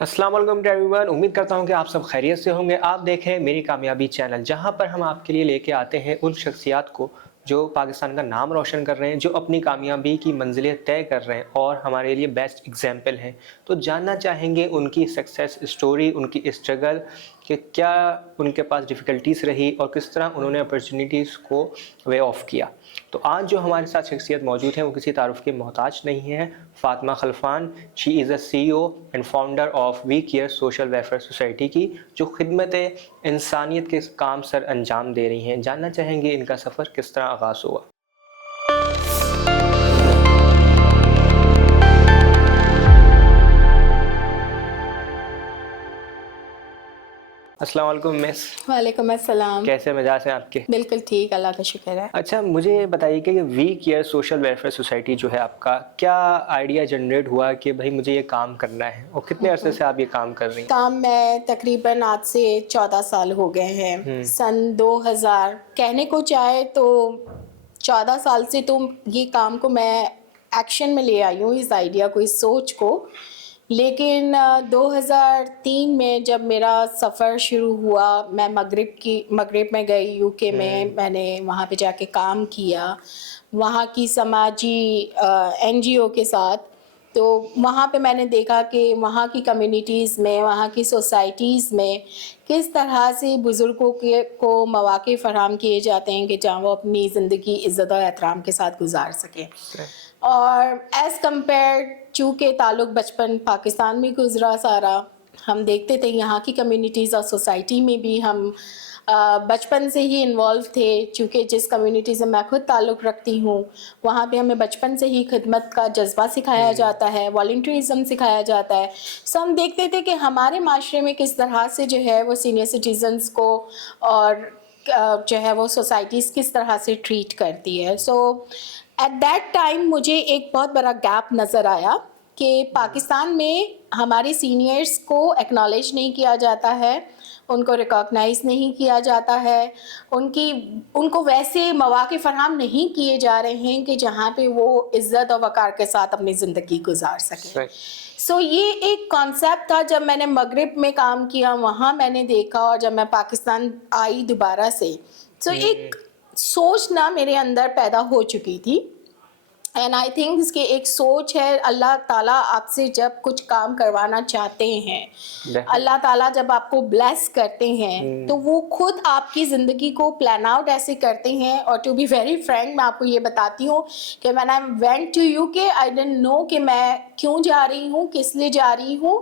अस्सलाम वालेकुम to everyone. उम्मीद करता हूँ कि आप सब खैरियत से होंगे। आप देखें मेरी कामयाबी चैनल, जहाँ पर हम आपके लिए लेके आते हैं उन शख्सियात को जो पाकिस्तान का नाम रोशन कर रहे हैं, जो अपनी कामयाबी की मंजिलें तय कर रहे हैं और हमारे लिए बेस्ट एग्जाम्पल हैं। तो जानना चाहेंगे उनकी सक्सेस स्टोरी, उनकी स्ट्रगल, कि क्या उनके पास डिफ़िकल्टीज़ रही और किस तरह उन्होंने अपॉर्चुनिटीज़ को वे ऑफ किया। तो आज जो हमारे साथ शख्सियत मौजूद है वो किसी तारुफ के मोहताज नहीं है। Fatima Khalfan, she is a CEO and founder of we care social welfare society की, जो खिदमत इंसानियत के काम सर अंजाम दे रही हैं। जानना चाहेंगे इनका सफ़र किस तरह आगाज़ हुआ। अस्सलाम वालेकुम मिस, वालेकुम अस्सलाम। कैसे मिजाज हैं आपके? बिल्कुल ठीक, अल्लाह का शुक्र है। अच्छा, मुझे ये बताइए कि We care social welfare Society जो है आपका, क्या आइडिया जनरेट हुआ कि भाई मुझे ये काम करना है, और कितने अरसे से आप ये काम कर रही हैं? काम मैं तकरीबन आज से 14 साल हो गए हैं। हुँ। सन 2000 कहने को चाहे तो 14 साल से तो ये काम को मैं एक्शन में ले आई हूँ, इस आइडिया को, इस सोच को। लेकिन 2003 में जब मेरा सफ़र शुरू हुआ, मैं मगरिब में गई, यूके में। मैंने वहाँ पे जाके काम किया, वहाँ की समाजी एनजीओ के साथ। तो वहाँ पे मैंने देखा कि वहाँ की कम्युनिटीज़ में, वहाँ की सोसाइटीज़ में किस तरह से बुज़ुर्गों के को मौक़े फ़राहम किए जाते हैं कि जहाँ वो अपनी ज़िंदगी इज़्ज़त और एहतराम के साथ गुजार सकें। सही। और एज़ कम्पेयर, चूँकि ताल्लुक़ बचपन पाकिस्तान में गुज़रा सारा, हम देखते थे यहाँ की कम्युनिटीज़ और सोसाइटी में भी हम बचपन से ही इन्वॉल्व थे। चूँकि जिस कम्युनिटी से मैं खुद ताल्लुक़ रखती हूँ, वहाँ पे हमें बचपन से ही खिदमत का जज्बा सिखाया जाता है, वॉलंटियरिज़म सिखाया जाता है। सो हम देखते थे कि हमारे माशरे में किस तरह से जो है वो सीनियर सिटीज़न्स को और जो है वो सोसाइटीज़ किस तरह से ट्रीट करती है। सो एट दैट टाइम मुझे एक बहुत बड़ा गैप नज़र आया कि पाकिस्तान में हमारे सीनियर्स को एक्नॉलेज नहीं किया जाता है, उनको रिकॉग्नाइज़ नहीं किया जाता है, उनको वैसे मौक़े फ़राहम नहीं किए जा रहे हैं कि जहाँ पे वो इज़्ज़त और वक़ार के साथ अपनी ज़िंदगी गुजार सकें। सो ये एक कॉन्सेप्ट था। जब मैंने मगरिब में काम किया, वहाँ मैंने देखा, और जब मैं पाकिस्तान आई दोबारा से, तो एक सोच ना मेरे अंदर पैदा हो चुकी थी। एंड आई थिंक इसकी एक सोच है, अल्लाह ताला आपसे जब कुछ काम करवाना चाहते हैं, अल्लाह ताला जब आपको ब्लेस करते हैं, तो वो खुद आपकी ज़िंदगी को प्लान आउट ऐसे करते हैं। और टू बी वेरी फ्रैंक, मैं आपको ये बताती हूँ कि when I went to UK, I didn't know कि मैं क्यों जा रही हूँ, किस लिए जा रही हूँ।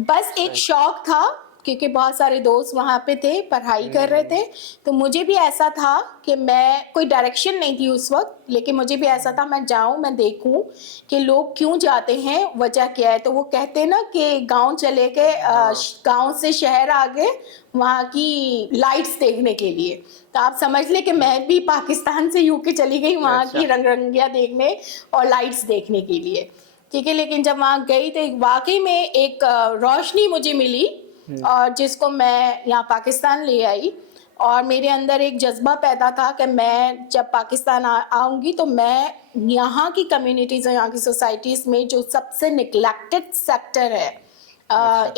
बस एक शौक़ था, क्योंकि बहुत सारे दोस्त वहाँ पे थे, पढ़ाई कर रहे थे। तो मुझे भी ऐसा था कि मैं, कोई डायरेक्शन नहीं थी उस वक़्त, लेकिन मुझे भी ऐसा था मैं जाऊँ, मैं देखूँ कि लोग क्यों जाते हैं, वजह क्या है। तो वो कहते हैं ना कि गाँव चले गए, गाँव से शहर आ गए वहाँ की लाइट्स देखने के लिए। तो आप समझ लें कि मैं भी पाकिस्तान से यूके चली गई वहाँ की रंग-रंगियाँ देखने और लाइट्स देखने के लिए, ठीक है। लेकिन जब वहाँ गई तो वाक़ई में एक रोशनी मुझे मिली, और जिसको मैं यहाँ पाकिस्तान ले आई। और मेरे अंदर एक जज्बा पैदा था कि मैं जब पाकिस्तान आऊँगी तो मैं यहाँ की कम्युनिटीज़ और यहाँ की सोसाइटीज़ में जो सबसे निगलेक्टेड सेक्टर है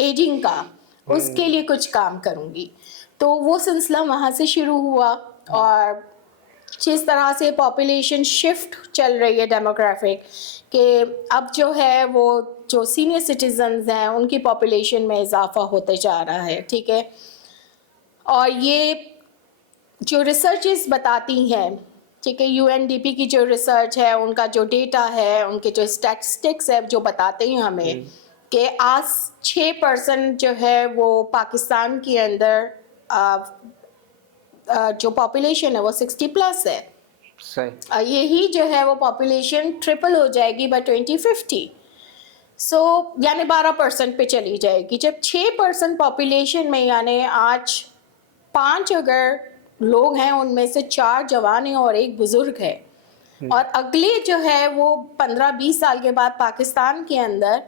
एजिंग का, उसके लिए कुछ काम करूँगी। तो वो सिलसिला वहाँ से शुरू हुआ। और जिस तरह से पॉपुलेशन शिफ्ट चल रही है डेमोग्राफिक, कि अब जो है वो जो सीनियर सिटीजन्स हैं उनकी पॉपुलेशन में इजाफा होते जा रहा है, ठीक है। और ये जो रिसर्चेस बताती हैं, ठीक है, यूएनडीपी की जो रिसर्च है, उनका जो डेटा है, उनके जो स्टैटिस्टिक्स है, जो बताते हैं हमें कि आज 6% जो है वो पाकिस्तान के अंदर जो पॉपुलेशन है वो 60+ है। सही। यही जो है वो पॉपुलेशन ट्रिपल हो जाएगी बाय 2050। सो यानी 12% पे चली जाएगी। जब 6% पॉपुलेशन में, यानी आज 5 अगर लोग हैं, उनमें से 4 जवान हैं और 1 बुज़ुर्ग है, और अगले जो है वो 15-20 साल के बाद पाकिस्तान के अंदर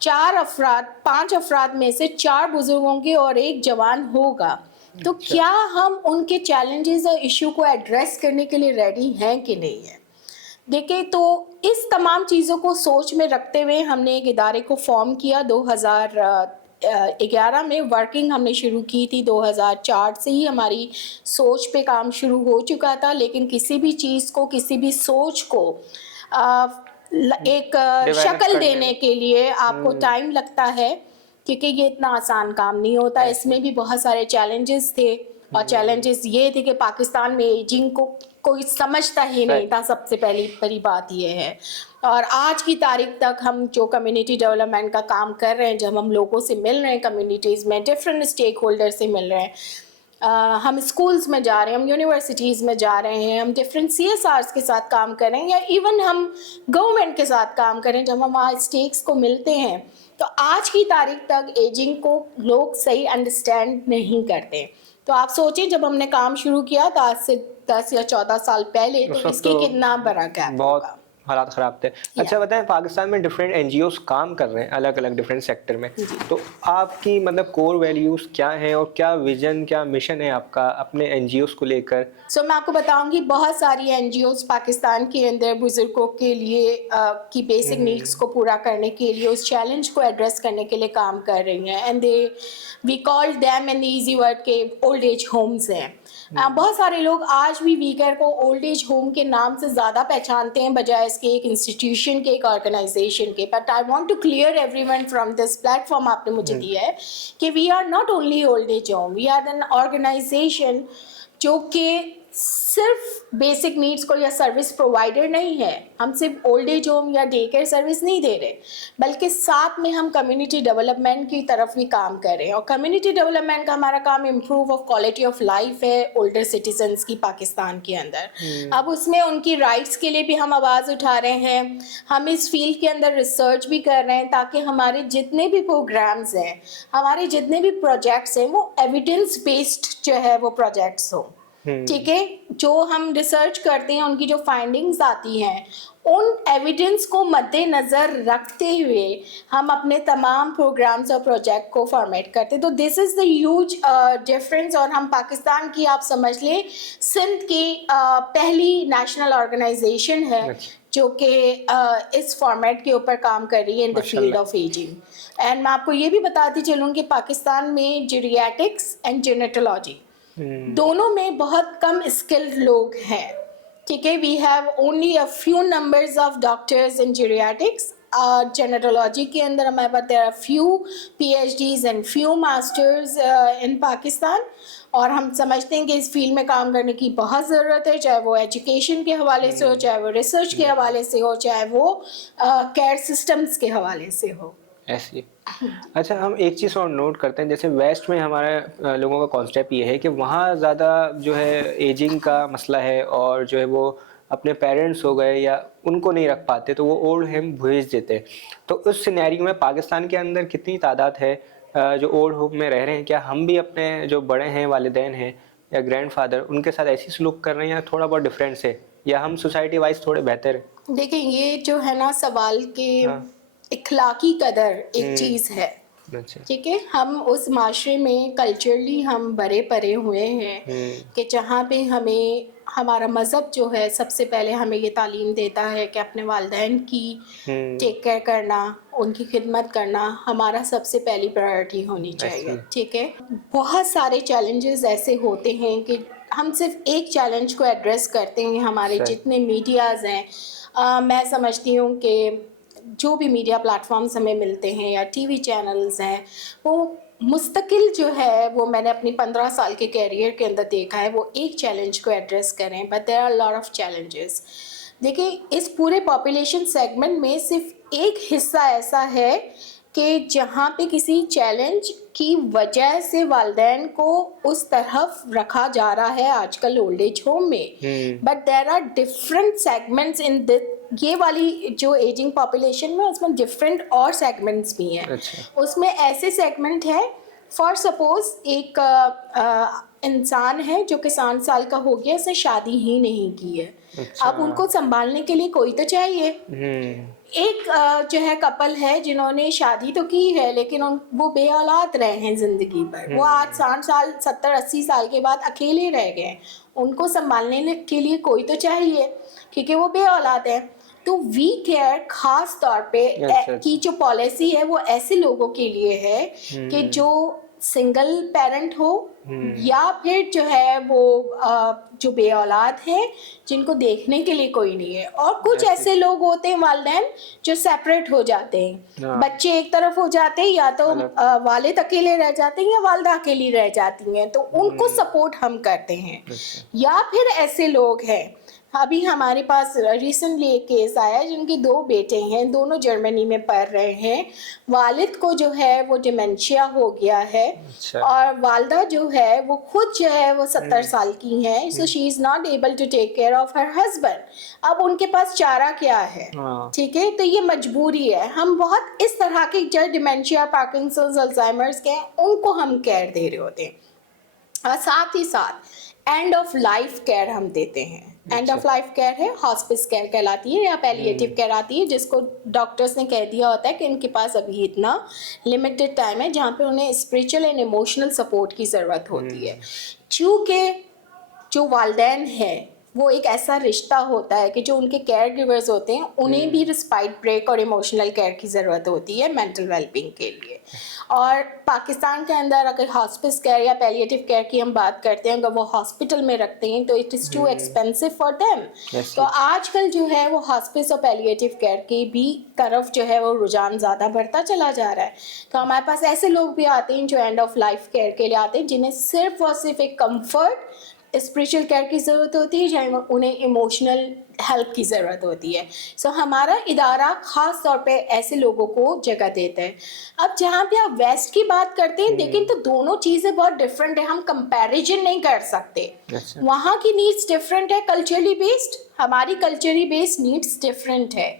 5 अफराद में से 4 बुज़ुर्ग होंगे और 1 जवान होगा। तो क्या हम उनके चैलेंजेस और इशू को एड्रेस करने के लिए रेडी हैं कि नहीं है? देखिए, तो इस तमाम चीज़ों को सोच में रखते हुए हमने एक इदारे को फॉर्म किया 2011 में। वर्किंग हमने शुरू की थी 2004 से ही हमारी सोच पे काम शुरू हो चुका था, लेकिन किसी भी चीज़ को, किसी भी सोच को एक डेवलप शक्ल करने देने में। के लिए आपको टाइम लगता है, क्योंकि ये इतना आसान काम नहीं होता। इसमें भी बहुत सारे चैलेंजेस थे, और चैलेंजेस ये थे कि पाकिस्तान में एजिंग को कोई समझता ही नहीं था, सबसे पहली बड़ी बात ये है। और आज की तारीख तक हम जो कम्युनिटी डेवलपमेंट का काम कर रहे हैं, जब हम लोगों से मिल रहे हैं, कम्युनिटीज़ में डिफरेंट स्टेक होल्डर से मिल रहे हैं, हम स्कूल्स में जा रहे हैं, हम यूनिवर्सिटीज़ में जा रहे हैं, हम डिफरेंट CSRs के साथ काम कर रहे हैं, या इवन हम गवर्नमेंट के साथ काम करें, जब हम आज स्टेक्स को मिलते हैं, तो आज की तारीख तक एजिंग को लोग सही अंडरस्टैंड नहीं करते। तो आप सोचें, जब हमने काम शुरू किया था आज से 10 या 14 साल पहले, उस तो वक्त इसकी कितना बड़ा गैप बहुत होगा। हालात ख़राब थे। अच्छा बताएं, पाकिस्तान में डिफरेंट NGOs काम कर रहे हैं अलग अलग डिफरेंट सेक्टर में, तो आपकी मतलब कोर वैल्यूज़ क्या हैं और क्या विजन, क्या मिशन है आपका अपने NGOs को लेकर? मैं आपको बताऊंगी, बहुत सारी NGOs पाकिस्तान के अंदर बुजुर्गों के लिए की बेसिक नीड्स को पूरा करने के लिए, उस चैलेंज को एड्रेस करने के लिए काम कर रही हैं। And we called them in easy word के ओल्ड एज होम्स हैं। बहुत सारे लोग आज भी वीकेयर को ओल्ड एज होम के नाम से ज़्यादा पहचानते हैं, बजाय इसके एक इंस्टीट्यूशन के, एक ऑर्गेनाइजेशन के। But I want to clear everyone from this platform आपने मुझे दिया है कि we are not only old age home, we are an organisation जो कि सिर्फ बेसिक नीड्स को या सर्विस प्रोवाइडर नहीं है। हम सिर्फ ओल्ड एज होम या डे केयर सर्विस नहीं दे रहे, बल्कि साथ में हम कम्युनिटी डेवलपमेंट की तरफ भी काम कर रहे हैं। और कम्युनिटी डेवलपमेंट का हमारा काम improve of quality of life है ओल्डर सिटीजन्स की पाकिस्तान के अंदर। अब उसमें उनकी राइट्स के लिए भी हम आवाज़ उठा रहे हैं। हम इस फील्ड के अंदर रिसर्च भी कर रहे हैं, ताकि हमारे जितने भी प्रोग्राम्स हैं, हमारे जितने भी प्रोजेक्ट्स हैं, वो एविडेंस बेस्ड जो है वो प्रोजेक्ट्स हों। ठीक है, जो हम रिसर्च करते हैं, उनकी जो फाइंडिंग्स आती हैं, उन एविडेंस को मद्देनज़र रखते हुए हम अपने तमाम प्रोग्राम्स और प्रोजेक्ट को फॉर्मेट करते हैं। तो this is the huge difference. और हम पाकिस्तान की, आप समझ लें, सिंध की पहली नेशनल ऑर्गेनाइजेशन है जो कि इस फॉर्मेट के ऊपर काम कर रही है in the field of ageing. And मैं आपको ये भी बताती चलूँ कि पाकिस्तान में जीरियाट्रिक्स एंड जेनेटोलॉजी दोनों में बहुत कम स्किल्ड लोग हैं। ठीक है, we have only a few numbers of doctors in geriatrics. Gerontology के अंदर हमारे पास there are few PhDs and few masters in Pakistan. और हम समझते हैं कि इस फील्ड में काम करने की बहुत ज़रूरत है, चाहे वो एजुकेशन के हवाले से हो, चाहे वो रिसर्च के हवाले से हो, चाहे वो केयर सिस्टम्स के हवाले से हो। ऐसी। अच्छा, हम एक चीज़ और नोट करते हैं, जैसे वेस्ट में हमारे लोगों का कॉन्सेप्ट ये है कि वहाँ ज़्यादा जो है एजिंग का मसला है, और जो है वो अपने पेरेंट्स हो गए या उनको नहीं रख पाते, तो वो ओल्ड होम भेज देते हैं। तो उस सिनेरियो में पाकिस्तान के अंदर कितनी तादाद है जो ओल्ड होम में रह रहे हैं? क्या हम भी अपने जो बड़े हैं, वालिदैन हैं या ग्रैंडफादर, उनके साथ ऐसी सलूक कर रहे हैं, या थोड़ा बहुत डिफरेंस है, या हम सोसाइटी वाइज थोड़े बेहतर हैं? देखिए, ये जो है ना सवाल के इखलाकी कदर एक चीज़ है। ठीक है, हम उस माशरे में कल्चरली हम बड़े परे हुए हैं कि जहाँ पे हमें हमारा मज़हब जो है सबसे पहले हमें ये तालीम देता है कि अपने वालिदैन की टेक केयर करना, उनकी खिदमत करना हमारा सबसे पहली प्रायोरिटी होनी चाहिए। ठीक है, बहुत सारे चैलेंजेस ऐसे होते हैं कि हम सिर्फ एक चैलेंज को एड्रेस करते हैं। हमारे जितने मीडियाज़ हैं, मैं समझती हूँ कि जो भी मीडिया प्लेटफॉर्म्स हमें मिलते हैं या TV चैनल्स हैं, वो मुस्तकिल जो है, वो मैंने अपनी 15 साल के कैरियर के अंदर देखा है, वो एक चैलेंज को एड्रेस करें, but there are lot of challenges. देखिए, इस पूरे पॉपुलेशन सेगमेंट में सिर्फ एक हिस्सा ऐसा है कि जहाँ पे किसी चैलेंज की वजह से वालिदैन को उस तरफ रखा जा रहा है आजकल ओल्ड एज होम में। But there are different segments in this. ये वाली जो एजिंग पॉपुलेशन में, उसमें डिफरेंट और सेगमेंट्स भी हैं। उसमें ऐसे सेगमेंट है, फॉर सपोज एक इंसान है जो कि 60 साल का हो गया, उसने शादी ही नहीं की है। अब उनको संभालने के लिए कोई तो चाहिए। एक जो है कपल है जिन्होंने शादी तो की है, लेकिन वो बे औलाद रहे हैं ज़िंदगी भर। वो आज 60 साल 70-80 साल के बाद अकेले रह गए। उनको संभालने के लिए कोई तो चाहिए, क्योंकि वो बे औलाद है। तो वी केयर खास तौर पे अच्छा, की जो पॉलिसी है वो ऐसे लोगों के लिए है कि जो सिंगल पेरेंट हो या फिर जो है वो जो बे औलाद है जिनको देखने के लिए कोई नहीं है, और कुछ ऐसे। ऐसे लोग होते हैं वालिदैन जो सेपरेट हो जाते हैं, हाँ। बच्चे एक तरफ हो जाते हैं या तो अलग। वालिद अकेले रह जाते हैं या वालदा अकेली रह जाती हैं, तो उनको सपोर्ट हम करते हैं। अच्छा। या फिर ऐसे लोग हैं, अभी हमारे पास रिसेंटली एक केस आया है जिनके 2 बेटे हैं, दोनों जर्मनी में पढ़ रहे हैं। वालिद को जो है वो डिमेंशिया हो गया है अच्छा। और वालदा जो है वो खुद जो है वो 70 साल की हैं, so she is not able to take care of her husband. अब उनके पास चारा क्या है? हाँ। ठीक है, तो ये मजबूरी है। हम बहुत इस तरह के जो डिमेंशिया, पार्किंसंस, अल्जाइमर्स के हैं, उनको हम केयर दे रहे होते हैं। और साथ ही साथ एंड ऑफ लाइफ केयर हम देते हैं। एंड ऑफ लाइफ केयर है, हॉस्पिस केयर कहलाती है या पैलिएटिव केयर आती है, जिसको डॉक्टर्स ने कह दिया होता है कि इनके पास अभी इतना लिमिटेड टाइम है जहाँ पे उन्हें स्पिरिचुअल एंड इमोशनल सपोर्ट की ज़रूरत होती है। चूँकि जो वालिदैन है वो एक ऐसा रिश्ता होता है कि जो उनके केयर गिवर्स होते हैं उन्हें भी रिस्पाइट ब्रेक और इमोशनल केयर की ज़रूरत होती है मेंटल वेलबींग के लिए। और पाकिस्तान के अंदर अगर हॉस्पिस केयर या पैलिएटिव केयर की हम बात करते हैं, अगर वो हॉस्पिटल में रखते हैं तो it is too expensive for them. तो आजकल जो है वो हॉस्पिस और पैलिएटिव केयर की भी तरफ जो है वो रुझान ज़्यादा बढ़ता चला जा रहा है। तो हमारे पास ऐसे लोग भी आते हैं जो एंड ऑफ लाइफ केयर के लिए आते हैं, जिन्हें सिर्फ और सिर्फ एक कम्फर्ट, स्पिरिचुअल केयर की ज़रूरत होती है, चाहे उन्हें इमोशनल हेल्प की ज़रूरत होती है। सो हमारा इदारा ख़ास तौर पे ऐसे लोगों को जगह देता है। अब जहाँ पे आप वेस्ट की बात करते हैं, लेकिन तो दोनों चीज़ें बहुत डिफरेंट है, हम कंपैरिजन नहीं कर सकते। अच्छा। वहाँ की नीड्स डिफरेंट है, कल्चरली बेस्ड, हमारी कल्चरली बेस्ड नीड्स डिफरेंट है।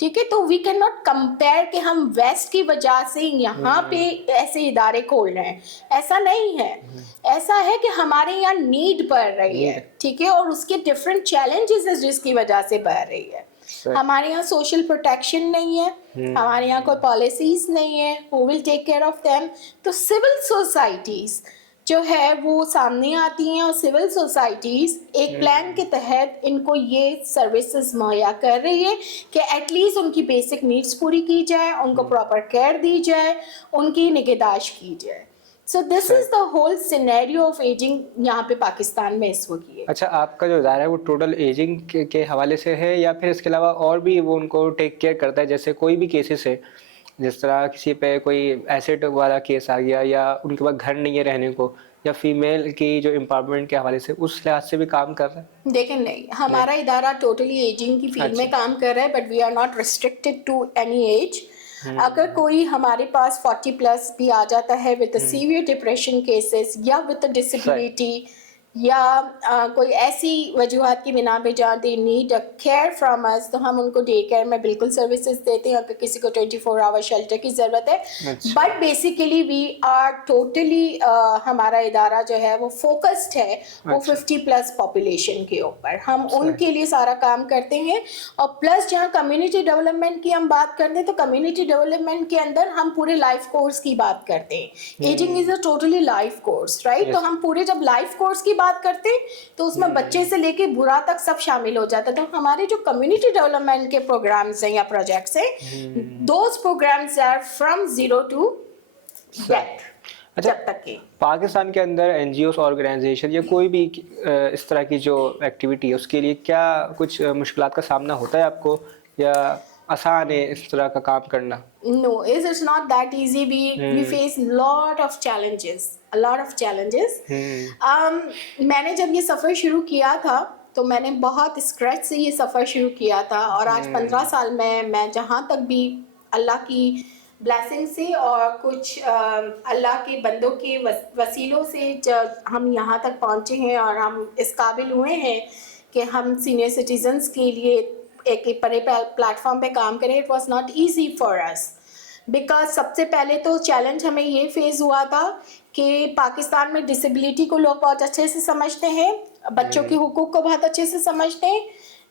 ठीक है, तो वी कैन नॉट कंपेयर कि हम वेस्ट की वजह से यहाँ पे ऐसे इदारे खोल रहे हैं, ऐसा नहीं है। ऐसा है कि हमारे यहाँ नीड बढ़ रही है, ठीक है, और उसके डिफरेंट चैलेंजेस है जिसकी वजह से बढ़ रही है। हमारे यहाँ सोशल प्रोटेक्शन नहीं है, हमारे यहाँ कोई पॉलिसीज नहीं है who will take care of them. तो सिविल सोसाइटीज़ जो है वो सामने आती हैं और सिविल सोसाइटीज़ एक प्लान के तहत इनको ये सर्विसेज मुहैया कर रही है कि एटलीस्ट उनकी बेसिक नीड्स पूरी की जाए, उनको प्रॉपर केयर दी जाए, उनकी निगहदाश्त की जाए। So this is the whole scenario of ageing यहाँ पे पाकिस्तान में इस वक्त ये। अच्छा, आपका जो इदारा है वो टोटल एजिंग के हवाले से है या फिर इसके अलावा और भी वो उनको टेक केयर करता है? जैसे कोई भी केसेस है, जिस तरह किसी पे कोई एसिड वाला केस आ गया या उनके पास घर नहीं है रहने को, या फीमेल की जो एम्पावरमेंट के हवाले से, उस लिहाज से भी काम कर रहा है? देखें, नहीं, हमारा इदारा टोटली एजिंग की फील्ड में काम कर रहा है, but we are not restricted to any age. अगर कोई हमारे पास 40 प्लस भी आ जाता है विद सीवियर डिप्रेशन केसेस या विद डिसेबिलिटी या कोई ऐसी वजूहत की बिना पे जहाँ they need a care from us, तो हम उनको डे केयर में बिल्कुल सर्विसेज देते हैं। अगर किसी को 24 आवर शेल्टर की ज़रूरत है, but basically we are totally हमारा इदारा जो है वो फोकस्ड है वो 50 प्लस पॉपुलेशन के ऊपर, हम उनके लिए सारा काम करते हैं। और प्लस जहाँ कम्युनिटी डेवलपमेंट की हम बात करते हैं, तो कम्युनिटी डेवलपमेंट के अंदर हम पूरे लाइफ कोर्स की बात करते हैं। Ageing is a totally life course, right? तो हम पूरे जब लाइफ कोर्स की बात करते हैं तो उसमें बच्चे से लेके बुरा तक सब शामिल हो जाता है। तो हमारे जो कम्युनिटी डेवलपमेंट के प्रोग्राम्स हैं या प्रोजेक्ट्स हैं, those programmes are from 0 to death, जब तक के। पाकिस्तान के अंदर एनजीओस, ऑर्गेनाइजेशन या कोई भी इस तरह की जो एक्टिविटी है, उसके लिए क्या कुछ मुश्किलात का सामना होता है आपको, या आसान है इस तरह का काम करना? No, it's not that easy. We face lot of challenges, a lot of challenges. मैंने जब ये सफ़र शुरू किया था तो मैंने बहुत स्क्रैच से ये सफ़र शुरू किया था, और आज 15 साल में मैं जहाँ तक भी अल्लाह की ब्लेसिंग से और कुछ अल्लाह के बंदों के वसीलों से जब हम यहाँ तक पहुँचे हैं और हम इस काबिल हुए हैं कि हम सीनियर सिटीजन्स के लिए एक बड़े प्लेटफॉर्म पे काम करें, it was not easy for us because सबसे पहले तो चैलेंज हमें ये फेस हुआ था कि पाकिस्तान में डिसेबिलिटी को लोग बहुत अच्छे से समझते हैं, बच्चों के हुकूक को बहुत अच्छे से समझते हैं,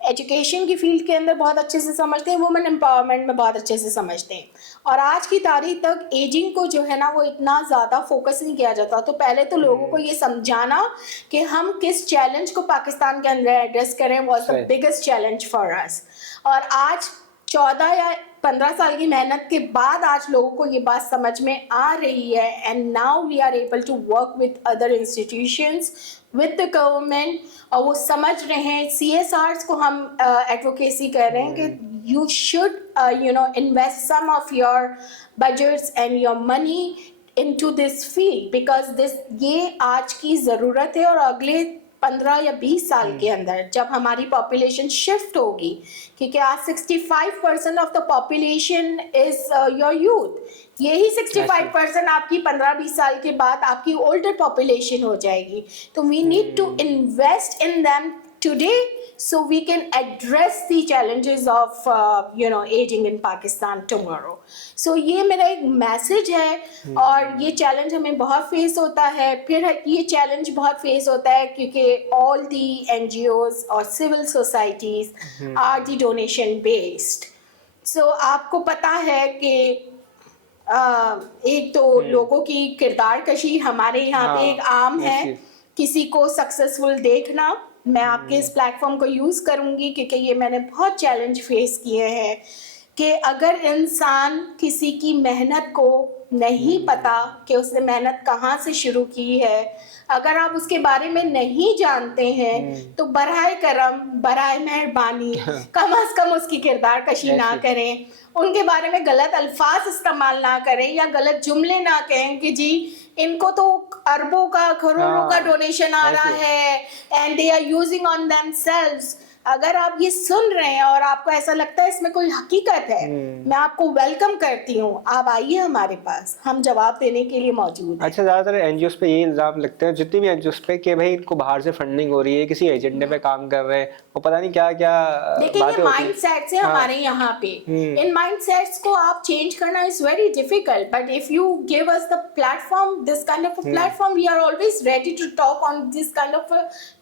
एजुकेशन की फील्ड के अंदर बहुत अच्छे से समझते हैं, वुमेन एम्पावरमेंट में बहुत अच्छे से समझते हैं। और आज की तारीख तक एजिंग को जो है ना वो इतना ज़्यादा फोकस नहीं किया जाता। तो पहले तो लोगों को ये समझाना कि हम किस चैलेंज को पाकिस्तान के अंदर एड्रेस करें was the biggest challenge for अस। और आज 14 या 15 साल की मेहनत के बाद आज लोगों को ये बात समझ में आ रही है, and now we are able to work with other institutions with the government, और वो समझ रहे हैं CSRs को हम एडवोकेसी कर रहे हैं कि you should invest some of your budgets and your money into this field, because this ये आज की ज़रूरत है। और अगले 15 या 20 साल के अंदर जब हमारी पॉपुलेशन शिफ्ट होगी, क्योंकि आज 65% of the population is your youth, यही 65% आपकी 15-20 साल के बाद आपकी ओल्डर पॉपुलेशन हो जाएगी। तो we need to invest in them today so we can address the challenges of aging in Pakistan tomorrow. So ये मेरा एक मैसेज है। और ये चैलेंज हमें बहुत फेस होता है, फिर ये चैलेंज बहुत फेस होता है क्योंकि all the NGOs और civil societies are the donation based. So आपको पता है कि एक तो लोगों की किरदार कशी हमारे यहाँ पे एक आम है, किसी को सक्सेसफुल देखना। मैं आपके इस प्लेटफॉर्म को यूज़ करूँगी क्योंकि ये मैंने बहुत चैलेंज फेस किए हैं कि अगर इंसान किसी की मेहनत को नहीं पता कि उसने मेहनत कहाँ से शुरू की है, अगर आप उसके बारे में नहीं जानते हैं तो बराए करम बराए मेहरबानी कम अज़ कम उसकी किरदार कशी ना करें, उनके बारे में गलत अल्फाज इस्तेमाल ना करें या गलत जुमले ना कहें कि जी इनको तो अरबों का करोड़ों का डोनेशन आ रहा है and they are using on themselves. अगर आप ये सुन रहे हैं और आपको ऐसा लगता है इसमें कोई हकीकत है, मैं आपको वेलकम करती हूँ, आप आइए हमारे पास, हम जवाब देने के लिए मौजूद हैं। अच्छा, ज़्यादातर एनजीओस पे ये इल्ज़ाम लगते हैं, जितनी भी एनजीओस पे, कि भाई इनको बाहर से फंडिंग हो रही है, किसी एजेंडे पे काम कर रहे हैं, वो पता नहीं क्या क्या देखिए ये माइंडसेट्स है हमारे यहाँ पे। इन माइंडसेट्स को आप चेंज करना is very difficult, but if you give us the platform, this kind of a platform, we are always ready to talk on this kind of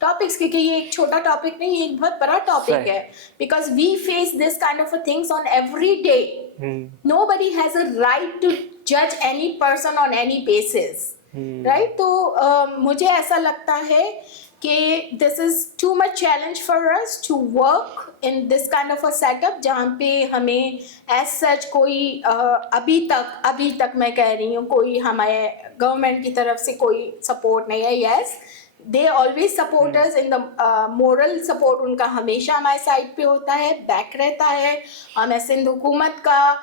topics, क्योंकि ये एक छोटा टॉपिक नहीं, ये एक बहुत बड़ा टॉपिक है, because we face this kind of things on every day. Nobody has a right to जज any person on any basis, right? तो मुझे ऐसा लगता है कि this is too much challenge for us to work in this kind of a setup, जहाँ पे हमें एज सच कोई अभी तक मैं कह रही हूँ कोई हमारे गवर्नमेंट की तरफ से कोई सपोर्ट नहीं है। Yes, they always support us in the moral support, उनका हमेशा हमारे साइड पे होता है, बैक रहता है। और मैं सिंध हुकूमत का,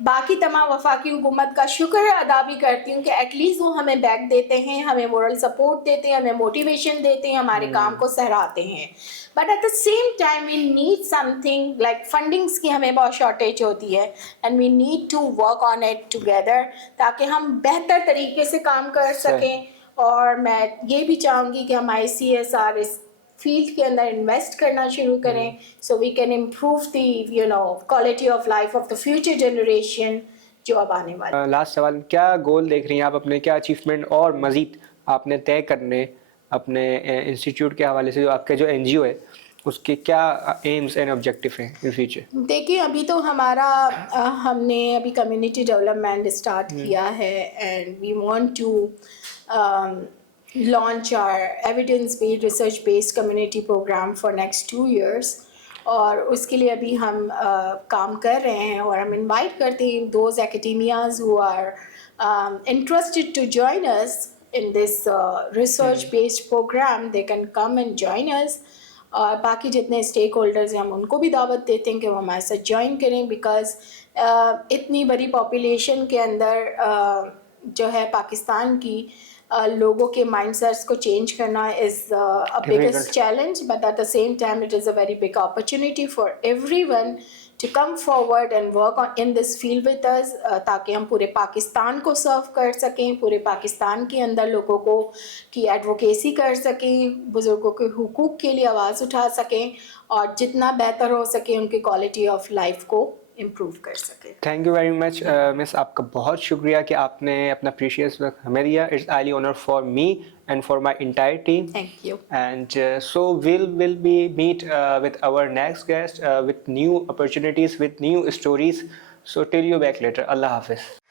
बाकी तमाम वफाकी हुकूमत का शुक्र अदा भी करती हूँ कि एटलीस्ट वो हमें बैक देते हैं, हमें मोरल सपोर्ट देते हैं, हमें मोटिवेशन देते हैं, हमारे काम को सहराते हैं। But at the same time we need something like fundings की हमें बहुत शॉर्टेज होती है, and we need to work on it together ताकि हम बेहतर तरीके से काम कर सकें। और मैं ये भी चाहूँगी कि हमारे CSR इस फील्ड के अंदर इन्वेस्ट करना शुरू करें, so we can improve the quality of life of the future generation जो अब आने वाली। लास्ट सवाल, क्या गोल देख रही हैं आप अपने, क्या अचीवमेंट और मज़ीद आपने तय करने अपने इंस्टीट्यूट के हवाले से, जो आपके जो NGO है उसके क्या एम्स एंड ऑब्जेक्टिव हैं इन फ्यूचर? देखिए अभी तो हमारा हमने अभी कम्युनिटी डेवलपमेंट स्टार्ट किया है, and we want to launch our evidence-based, research-based community program for next 2 years, और उसके लिए अभी हम काम कर रहे हैं। और हम इनवाइट करते हैं those academias who are interested to join us in this research-based program, they can come and join us। और बाकी जितने स्टेक होल्डर्स हैं हम उनको भी दावत देते हैं कि वो हमारे साथ ज्वाइन करें, बिकॉज़ इतनी बड़ी पॉपुलेशन के अंदर जो है पाकिस्तान की लोगों के माइंडसेट्स को चेंज करना is a biggest challenge, but at the same time it is a very big opportunity for everyone to come forward and work on in this field with us, ताकि हम पूरे पाकिस्तान को सर्व कर सकें, पूरे पाकिस्तान के अंदर लोगों को की एडवोकेसी कर सकें, बुज़ुर्गों के हुकूक़ के लिए आवाज़ उठा सकें। और जितना बेहतर हो सके उनकी क्वालिटी ऑफ लाइफ को इम्प्रूव कर सके। Thank you very much miss, आपका बहुत शुक्रिया कि आपने अपना प्रीशियस वक्त हमें दिया। It's highly honour for me and for my entire team. Thank you. And so we'll be meet with our next guest with new opportunities, with new stories. So till you back later. Allah Hafiz.